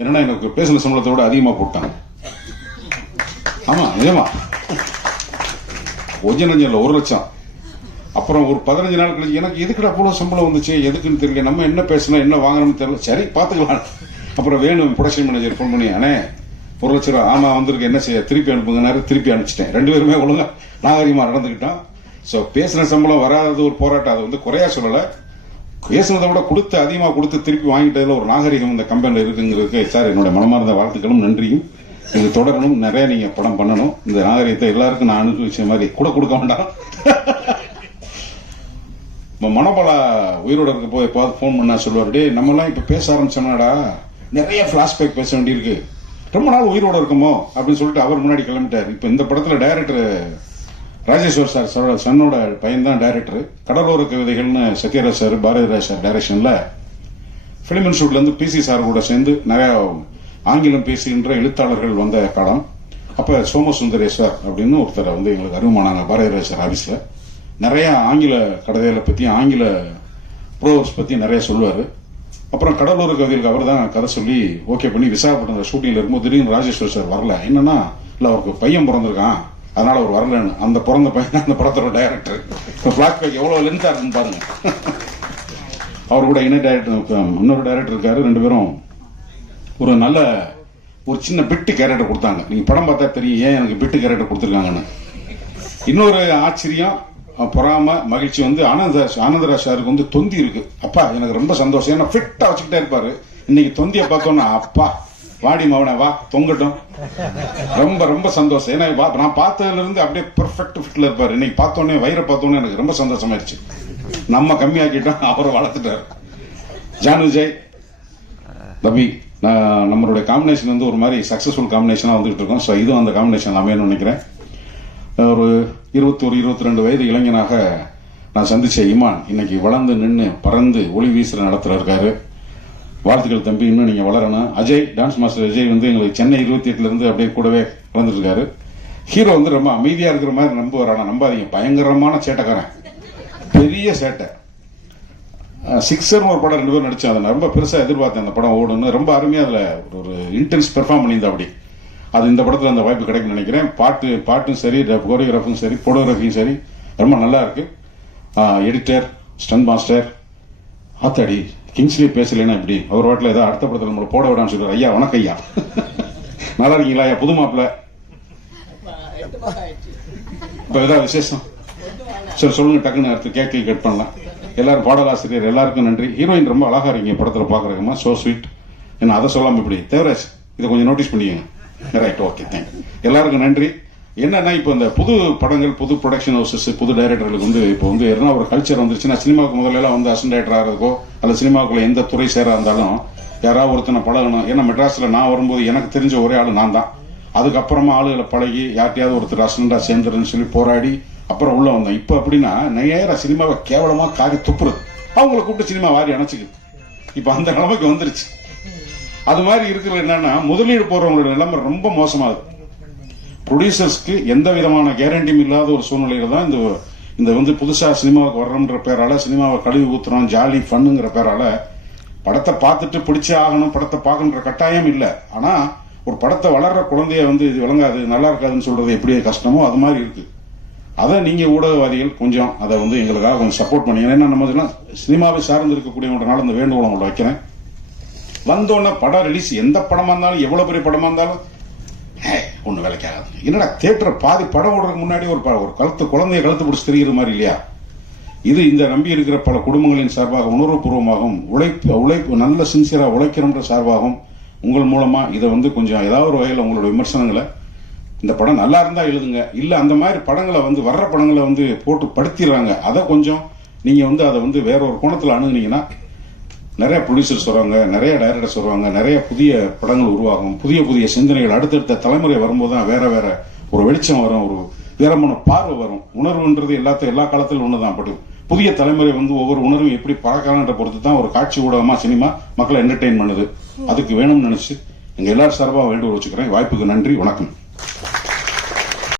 என்னன்னா எனக்கு பேசின சம்பளத்தை விட அதிகமா போட்டாங்க. ஆமா நிஜமா. கொஞ்சம் நஞ்சம் இல்லை ஒரு லட்சம். அப்புறம் ஒரு பதினஞ்சு நாள் கழிச்சு எனக்கு எதுக்குடா அவ்வளவு சம்பளம் வந்துச்சு? எதுக்குன்னு தெரியல. நம்ம என்ன பேசணும் என்ன வாங்கணும்னு தெரியல. சரி பாத்துக்கலாம் அப்புறம் வேணும் ப்ரொடக்ஷன் மேனேஜர் ஃபோன் பண்ணி அண்ணே ஒரு லட்ச ரூபா ஆமா வந்திருக்கு. என்ன செய்ய? திருப்பி அனுப்புங்கனாரு திருப்பி அனுப்பிச்சிட்டேன். ரெண்டு பேருமே ஒழுங்கா நாகரிகமா நடந்துக்கிட்டோம். ஸோ பேசின சம்பளம் வராதது ஒரு போராட்டம். அதை வந்து குறையா சொல்லலை. பேசுனதை விட கொடுத்து அதிகமாக கொடுத்து திருப்பி வாங்கிட்டதில் ஒரு நாகரிகம் இந்த கம்பெனியில் இருக்குங்கிறதுக்கு சார் என்னோட மனமார்ந்த வாழ்த்துக்களும் நன்றியும். இது தொடரணும். நிறைய நீங்க படம் பண்ணணும். இந்த நாகரிகத்தை எல்லாருக்கும் நான் அனுபவிச்ச மாதிரி கூட கொடுக்க வேண்டாம். நம்ம மனோபலா உயிரோட இருக்க போய் எப்பாவது ஃபோன் பண்ணா சொல்லுவார் டேய் நம்மலாம் இப்போ பேச ஆரம்பிச்சோம்னாடா நிறைய பிளாஷ்பேக் பேச வேண்டியிருக்கு. ரொம்ப நாள் உயிரோட இருக்குமோ? அப்படின்னு சொல்லிட்டு அவர் முன்னாடி கிளம்பிட்டார். இப்போ இந்த படத்தில் டைரக்டர் ராஜேஸ்வர் சார் சொ- சன்னோட பையன் தான் டைரக்டர் கடலோர கவிதைகள்னு சத்யராஜ் சார் பாரதிராஜ் சார் டைரக்ஷன்ல பிலிம் இன்ஸ்டியூட்ல இருந்து பிசி சார் கூட சேர்ந்து நிறைய ஆங்கிலம் பேசுகின்ற எழுத்தாளர்கள் வந்த காலம். அப்ப சோமசுந்தரேஸ்வர் அப்படின்னு ஒருத்தர் வந்து எங்களுக்கு அறிமுகமானாங்க பாரதிராஜ் சார் ஆபீஸ்ல நிறைய ஆங்கில கதைகளை பத்தி ஆங்கில ப்ரோவர்ஸ் பத்தி நிறைய சொல்லுவாரு. அப்புறம் கடலூர் கவிதைகளுக்கு அவர் தான் கதை சொல்லி ஓகே பண்ணி விசாகப்பட்டினம் ஷூட்டிங்ல இருக்கும்போது திடீர்னு ராஜேஸ்வர் சார் வரல. என்னன்னா இல்ல அவருக்கு பையன் பிறந்திருக்கான். அதனால அவர் வரலன்னு அந்த பிறந்த பையன் அந்த படத்தோட டைரக்டர் பிளாக் பேக் எவ்வளவு லென்த்தா இருக்குன்னு பாருங்க. அவர் கூட இணை டைரக்டர் இன்னொரு டைரக்டர் இருக்காரு ரெண்டு பேரும் ஒரு நல்ல ஒரு சின்ன பிட்டு கேரக்டர் கொடுத்தாங்க. நீங்க படம் பார்த்தா தெரியும் ஏன் எனக்கு பிட்டு கேரக்டர் கொடுத்துருக்காங்கன்னு. இன்னொரு ஆச்சரியம் பொறாம மகிழ்ச்சி வந்து ஆனந்த ஆனந்தராஜ் சாருக்கு வந்து தொந்தி இருக்கு. அப்பா எனக்கு ரொம்ப சந்தோஷம். ஏன்னா ஃபிட்டா வச்சுக்கிட்டே இருப்பாரு. இன்னைக்கு தொந்திய பார்த்தோன்னா அப்பா வாடி மவனே வா தொங்கட்டும். ரொம்ப ரொம்ப சந்தோஷம். ஏன்னா வா- நான் பார்த்ததுல இருந்து அப்படியே பெர்ஃபெக்ட் ஃபிட்ல இருப்பார். இன்னைக்கு பார்த்தோன்னே வயிறை பார்த்தோன்னே எனக்கு ரொம்ப சந்தோஷமாயிருச்சு. நம்ம கம்மியாக்கிட்டோம் அவரை வளர்த்துட்டாரு. ஜான் விஜய் ரவி நான் நம்மளுடைய காம்பினேஷன் வந்து ஒரு மாதிரி சக்சஸ்ஃபுல் காம்பினேஷனாக வந்துகிட்டு இருக்கோம். ஸோ இதுவும் அந்த காம்பினேஷன் அமையன்னு நினைக்கிறேன். ஒரு இருபத்தொரு இருபத்தி ரெண்டு வயது இளைஞனாக நான் சந்திச்ச இமான் இன்னைக்கு வளர்ந்து நின்று பறந்து ஒளி வீசுற நடத்துல இருக்காரு வாழ்த்துக்கள் தம்பி இன்னும் நீங்க வளரணும். அஜய் டான்ஸ் மாஸ்டர் அஜய் வந்து எங்களுக்கு சென்னை இருபத்தி எட்டுல இருந்து அப்படியே கூடவே வளர்ந்துட்டு ஹீரோ வந்து ரொம்ப அமைதியா இருக்கிற மாதிரி நம்புவார். ஆனா நம்பாதீங்க. பயங்கரமான சேட்டைக்காரன். பெரிய சேட்டை. சிக்ஸர்னு ஒரு படம் ரெண்டு பேரும் நடிச்சேன். அதை ரொம்ப பெருசா எதிர்பார்த்தேன். அந்த படம் ஓடுன்னு ரொம்ப அருமையா அதுல ஒரு இன்டென்ஸ் பெர்ஃபார்ம் பண்ணியிருந்தா அப்படி. அது இந்த படத்துல அந்த வாய்ப்பு கிடைக்கும்னு நினைக்கிறேன். பாட்டு பாட்டும் சரி கோரியோகிராஃபும் சரி போட்டோகிராஃபியும் சரி. ரொம்ப நல்லா இருக்கு. எடிட்டர் ஸ்டன் மாஸ்டர் ஆத்தாடி. கிங்ஸ்லி பேசலைன்னா இப்படி அவர் வாட்டில் ஏதோ அடுத்த படத்தில் நம்மளை போட விடான்னு சொல்றாரு. ஐயா வணக்கம் ஐயா நல்லா இருக்கீங்களா ஐயா? புது மாப்பிள்ள இப்போ ஏதாவது விசேஷம்? சரி சொல்லுங்க டக்குன்னு அடுத்து கேட்க கட் பண்ணலாம். எல்லாரும் பாடலாசிரியர் எல்லாருக்கும் நன்றி. ஹீரோயின் ரொம்ப அழகாக இருக்கீங்க படத்தில் பார்க்குறக்கம்மா ஷோ ஸ்வீட் என்ன அதை சொல்லாமல் இப்படி. தேவராஜ் இதை கொஞ்சம் நோட்டீஸ் பண்ணிக்கங்க. ரைட் ஓகே தேங்க் எல்லாருக்கும் நன்றி. என்னன்னா இப்போ இந்த புது படங்கள் புது ப்ரொடக்ஷன் ஹவுசஸ் புது டைரக்டர்களுக்கு வந்து இப்போ வந்து என்ன ஒரு கல்ச்சர் வந்துருச்சுன்னா சினிமாவுக்கு முதல்ல எல்லாம் வந்து அசன் டைரக்டர் ஆகிறதுக்கோ அல்ல சினிமாவுக்குள்ள எந்த துறை சேராக இருந்தாலும் யாராவது ஒருத்தனை பழகணும். ஏன்னா மெட்ராஸில் நான் வரும்போது எனக்கு தெரிஞ்ச ஒரே ஆள் நான் தான். அதுக்கப்புறமா ஆளுகளை பழகி யார்ட்டையாவது ஒருத்தர் அசண்டா சேர்ந்துருன்னு சொல்லி போராடி அப்புறம் உள்ள வந்தோம். இப்போ அப்படின்னா நேரா சினிமாவை கேவலமாக காரி துப்புறது. அவங்கள கூப்பிட்டு சினிமா வாரி அணைச்சிக்குது. இப்போ அந்த நிலைமைக்கு வந்துருச்சு. அது மாதிரி இருக்கிற என்னன்னா முதலீடு போறவங்களோட நிலைமை ரொம்ப மோசமாகுது. ப்ரொடியூசர்ஸ்க்கு எந்த விதமான கேரண்டியும் இல்லாத ஒரு சூழ்நிலையில தான் இந்த இந்த வந்து புதுசா சினிமாவுக்கு வர்றோம்ன்ற பேரால சினிமாவை கழுவி ஊத்துறோம் ஜாலி ஃபன்னுங்கிற பேரால படத்தை பார்த்துட்டு பிடிச்சே ஆகணும் படத்தை பார்க்கணுன்ற கட்டாயம் இல்லை. ஆனா ஒரு படத்தை வளர்ற குழந்தைய வந்து இது விளங்காது நல்லா இருக்காதுன்னு சொல்றது எப்படி கஷ்டமோ அது மாதிரி இருக்கு. அதை நீங்க ஊடகவாதிகள் கொஞ்சம் அதை வந்து எங்களுக்காக கொஞ்சம் சப்போர்ட் பண்ணீங்க. ஏன்னா நம்ம இதெல்லாம் சினிமாவை சார்ந்து இருக்கக்கூடியவங்கனால இந்த வேண்டுகோளை உங்களை வைக்கிறேன். வந்தோடனே படம் ரிலீஸ் எந்த படமா இருந்தாலும் எவ்வளவு பெரிய படமா இருந்தாலும் ஒண்ணு வேலைக்காகாது என்னடா தேட்டர் பாதி படம் ஓடுறதுக்கு முன்னாடி ஒரு ப- ஒரு கழுத்து குழந்தைய கழுத்து பிடிச்சி தெரிகிற மாதிரி இல்லையா? இது இந்த நம்பி இருக்கிற பல குடும்பங்களின் சார்பாக உணர்வுபூர்வமாகவும் உழைப்பு உழைப்பு நல்ல சின்சியராக உழைக்கிறோன்ற சார்பாகவும் உங்கள் மூலமா இதை வந்து கொஞ்சம் ஏதாவது ஒரு வகையில் உங்களோட விமர்சனங்களை இந்த படம் நல்லா இருந்தா எழுதுங்க. இல்ல அந்த மாதிரி படங்களை வந்து வர்ற படங்களை வந்து போட்டு படுத்திடுறாங்க. அதை கொஞ்சம் நீங்க வந்து அதை வந்து வேற ஒரு கோணத்தில் அணுகுனீங்கன்னா நிறைய ப்ரொடியூசர் சொல்கிறாங்க நிறைய டைரக்டர் சொல்கிறாங்க நிறைய புதிய படங்கள் உருவாகும் புதிய புதிய சிந்தனைகள் அடுத்தடுத்த தலைமுறை வரும்போது தான் வேற வேற ஒரு வெளிச்சம் வரும் ஒரு வேறமான பார்வை வரும். உணர்வுன்றது எல்லாத்தையும் எல்லா காலத்திலும் ஒன்று தான் பட் புதிய தலைமுறை வந்து ஒவ்வொரு உணர்வும் எப்படி பறக்கலான்ற பொறுத்து தான் ஒரு காட்சி ஊடகமா சினிமா மக்களை என்டர்டெயின் பண்ணுது. அதுக்கு வேணும்னு நினைச்சு எங்க எல்லாரும் சார்பாக வேண்டுகோள் வச்சுக்கிறேன். வாய்ப்புக்கு நன்றி வணக்கம்.